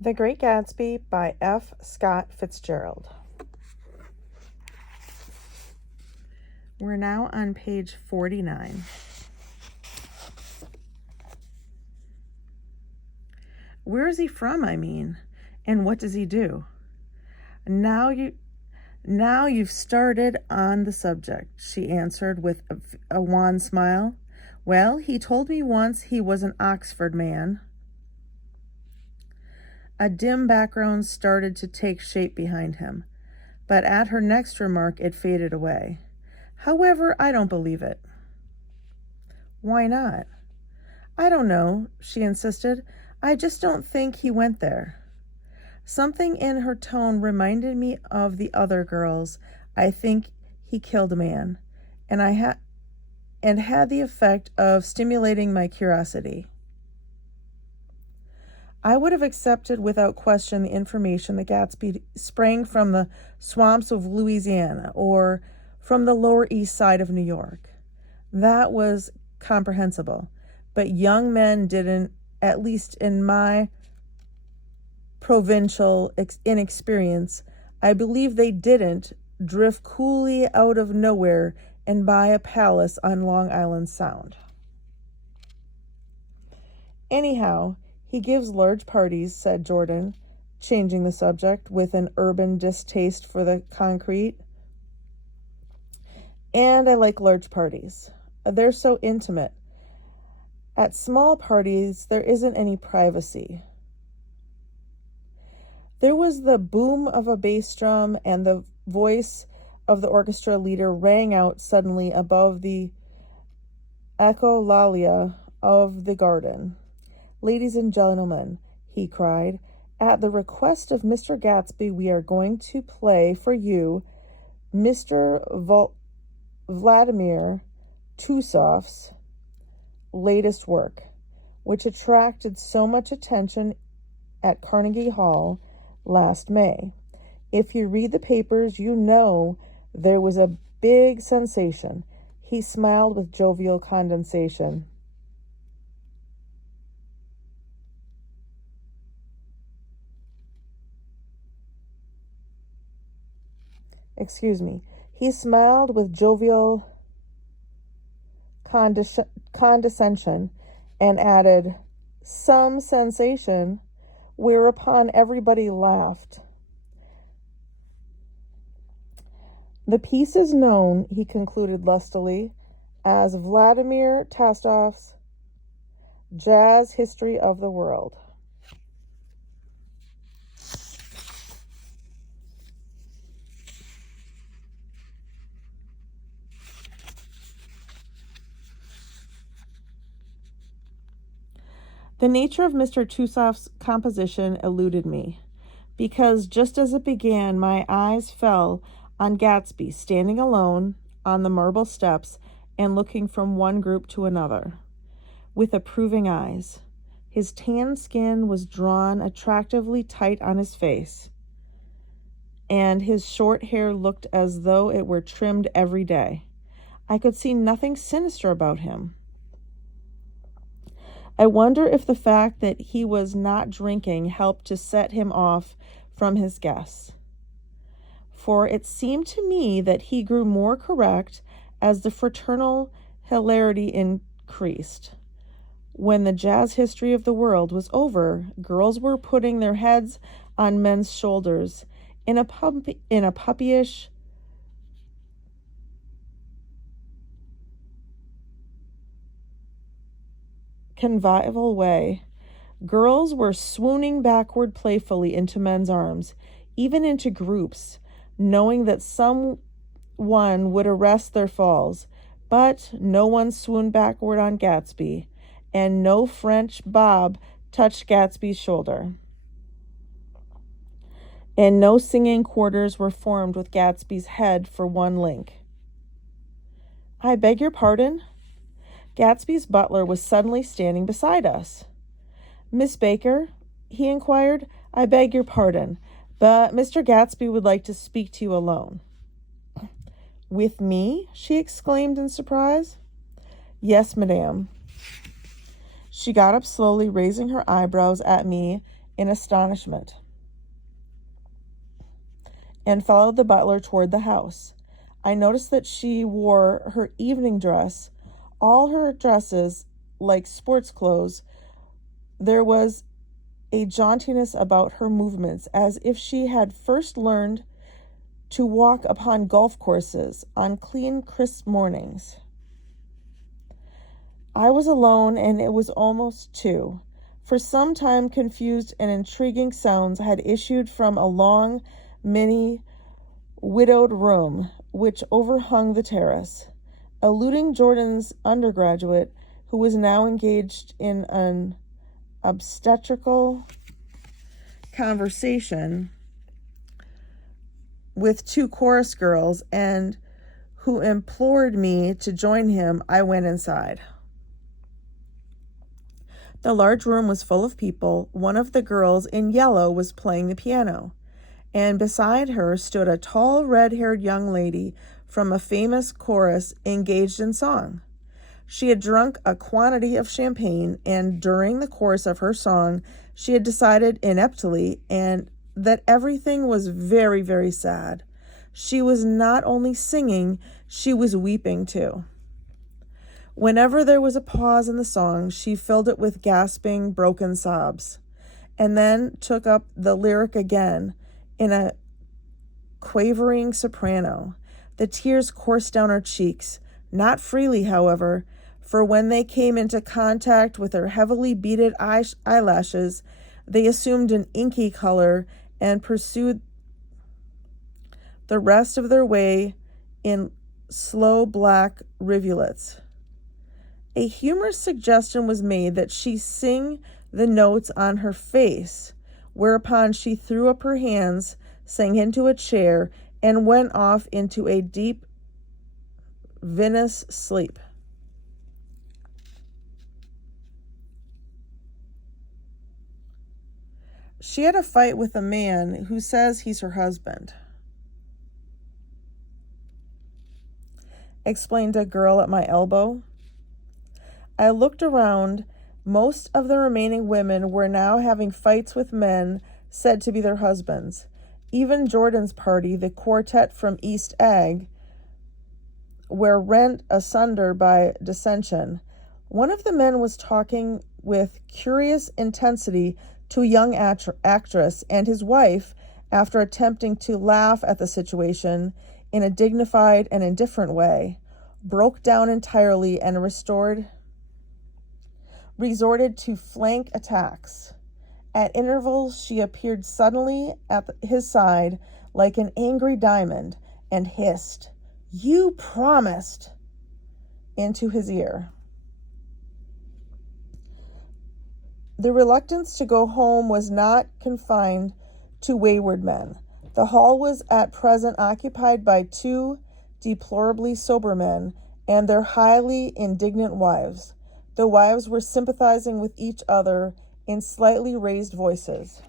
The Great Gatsby by F. Scott Fitzgerald. We're now on page 49. Where is he from, I mean? And what does he do? Now you've started on the subject, she answered with a wan smile. Well, he told me once he was an Oxford man. A dim background started to take shape behind him, but at her next remark it faded away. However, I don't believe it. Why not? I don't know, she insisted. I just don't think he went there. Something in her tone reminded me of the other girls. I think he killed a man, and had the effect of stimulating my curiosity. I would have accepted without question the information that Gatsby sprang from the swamps of Louisiana or from the Lower East Side of New York. That was comprehensible, but young men didn't, at least in my provincial inexperience, I believe they didn't drift coolly out of nowhere and buy a palace on Long Island Sound. Anyhow, he gives large parties, said Jordan, changing the subject with an urban distaste for the concrete. And I like large parties. They're so intimate. At small parties, there isn't any privacy. There was the boom of a bass drum, and the voice of the orchestra leader rang out suddenly above the echolalia of the garden. Ladies and gentlemen, he cried, at the request of Mr. Gatsby, we are going to play for you Mr. Vladimir Tusov's latest work, which attracted so much attention at Carnegie Hall last May. If you read the papers, you know there was a big sensation. He smiled with jovial condescension. He smiled with jovial condescension and added, some sensation, whereupon everybody laughed. The piece is known, he concluded lustily, as Vladimir Tusov's Jazz History of the World. The nature of Mr. Tusov's composition eluded me, because just as it began, my eyes fell on Gatsby standing alone on the marble steps and looking from one group to another, with approving eyes. His tan skin was drawn attractively tight on his face, and his short hair looked as though it were trimmed every day. I could see nothing sinister about him. I wonder if the fact that he was not drinking helped to set him off from his guests. For it seemed to me that he grew more correct as the fraternal hilarity increased. When the jazz history of the world was over, girls were putting their heads on men's shoulders in a puppyish convivial way. Girls were swooning backward playfully into men's arms, even into groups, knowing that someone would arrest their falls. But no one swooned backward on Gatsby, and no French bob touched Gatsby's shoulder. And no singing quarters were formed with Gatsby's head for one link. I beg your pardon? Gatsby's butler was suddenly standing beside us. Miss Baker, he inquired, I beg your pardon, but Mr. Gatsby would like to speak to you alone. With me? She exclaimed in surprise. Yes, madame. She got up slowly, raising her eyebrows at me in astonishment and followed the butler toward the house. I noticed that she wore her evening dress, all her dresses like sports clothes. There was a jauntiness about her movements, as if she had first learned to walk upon golf courses on clean, crisp mornings. I was alone, and it was almost 2. For some time, confused and intriguing sounds had issued from a long, many widowed room which overhung the terrace, eluding Jordan's undergraduate, who was now engaged in an obstetrical conversation with 2 chorus girls, and who implored me to join him. I went inside. The large room was full of people. One of the girls in yellow was playing the piano, and beside her stood a tall, red-haired young lady from a famous chorus engaged in song. She had drunk a quantity of champagne, and during the course of her song, she had decided ineptly and that everything was very, very sad. She was not only singing, she was weeping too. Whenever there was a pause in the song, she filled it with gasping, broken sobs, and then took up the lyric again in a quavering soprano. The tears coursed down her cheeks, not freely, however, for when they came into contact with her heavily beaded eyelashes, they assumed an inky color and pursued the rest of their way in slow black rivulets. A humorous suggestion was made that she sing the notes on her face, whereupon she threw up her hands, sank into a chair, and went off into a deep, vinous sleep. She had a fight with a man who says he's her husband, explained a girl at my elbow. I looked around. Most of the remaining women were now having fights with men said to be their husbands. Even Jordan's party, the quartet from East Egg, were rent asunder by dissension. One of the men was talking with curious intensity to a young actress, and his wife, after attempting to laugh at the situation in a dignified and indifferent way, broke down entirely and resorted to flank attacks. At intervals, she appeared suddenly at his side like an angry diamond and hissed, "You promised," into his ear. The reluctance to go home was not confined to wayward men. The hall was at present occupied by 2 deplorably sober men and their highly indignant wives. The wives were sympathizing with each other in slightly raised voices.